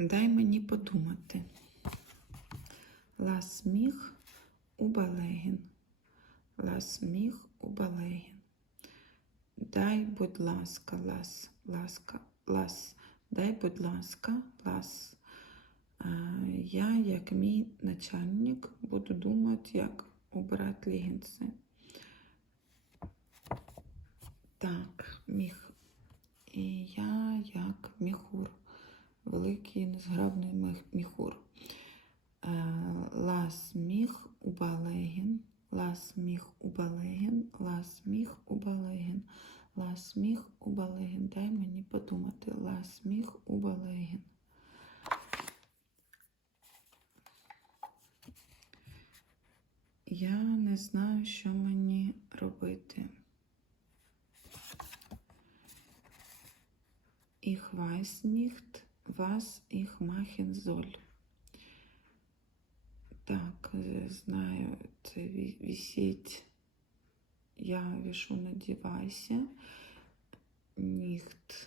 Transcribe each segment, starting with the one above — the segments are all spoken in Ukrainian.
Дай мені подумати. Лас міг у балегін. Лас міг у балегін. Дай, будь ласка, лас, ласка, лас. Дай, будь ласка, лас. Я, як мій начальник, буду думати, як убрати легінси. Так, міг. І я, як міхур, великий незграбний міхур. Е, Лас міг у балегін, лас міг у балегін, лас міг у балегін, лас міг у балегін. Дай мені подумати. Лас міг у балегін. Я не знаю, що мені робити. Ich weiß ich machen soll. Так, е, знаю, це ві- Я вішу на девайсі. Nicht.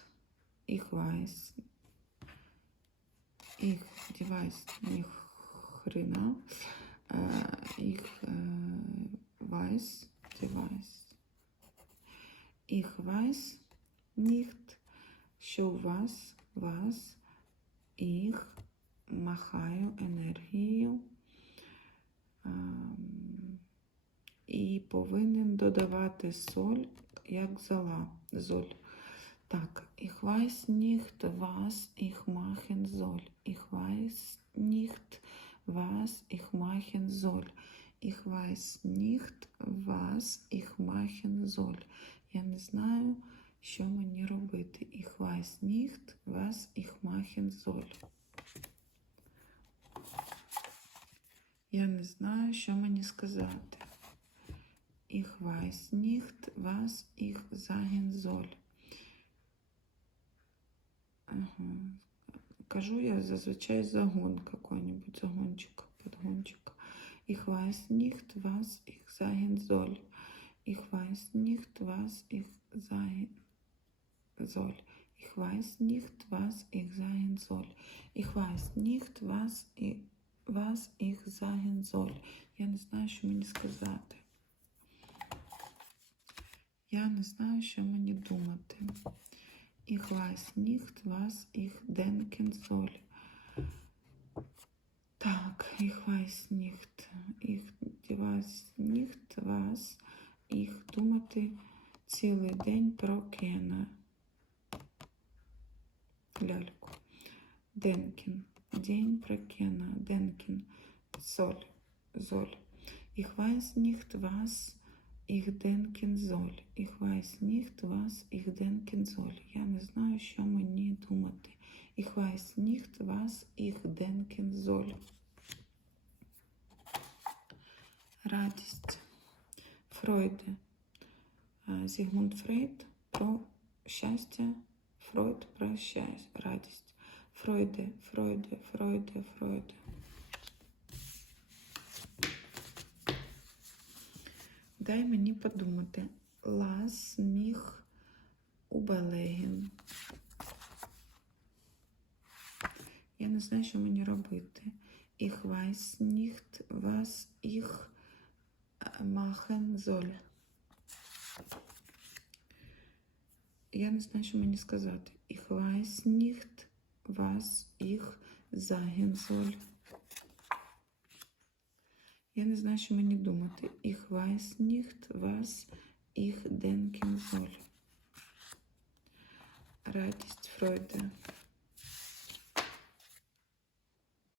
Ich weiß. Ich девайс ні хрена. Е, weiß девайс. Ich weiß nicht, що у вас, вас, їх махаю енергією ем, і повинен додавати соль, як зола, золь. Так, ich weiß nicht, was ich machen soll. Ich weiß nicht, was ich machen soll. Ich weiß nicht, was ich machen soll. Я не знаю, що мені робити. Ich weiß nicht, was ich Я не знаю, що мені сказати. Nicht, was ich sagen soll. Ага. Кажу я зазвичай загон какой-нибудь, загончик, подгончик. Nicht, was ich sagen soll. Ich weiß nicht, was ich sagen soll. Ich weiß nicht, was ich sagen soll. Ich weiß nicht, was ich, was ich sagen soll. Я не знаю, що мені сказати. Я не знаю, що мені думати. Ich weiß nicht, was ich denken soll. Так, ich weiß nicht. Ich weiß nicht, was ich думати цілий день про Кена. Ляльку. Денкін. День про Кена. Денкін. Соль. Золь. Ich weiß nicht, was ich denken soll. Ich weiß nicht, was ich denken soll. Я не знаю, що мені думати. Ich weiß nicht, was ich denken soll. Радість. Фройде. Зігмунд Фрейд про щастя. Фройд про щастя. Радість. Фройде, Фройде, Фройде, Фройде. Дай мені подумати. Лас міг убелеген. Я не знаю, що мені робити. Ich weiß nicht, was ich machen soll. Я не знаю, що мені сказати. Я не знаю, що мені думати. Weiß nicht, was ich denken soll. Радість Фройда.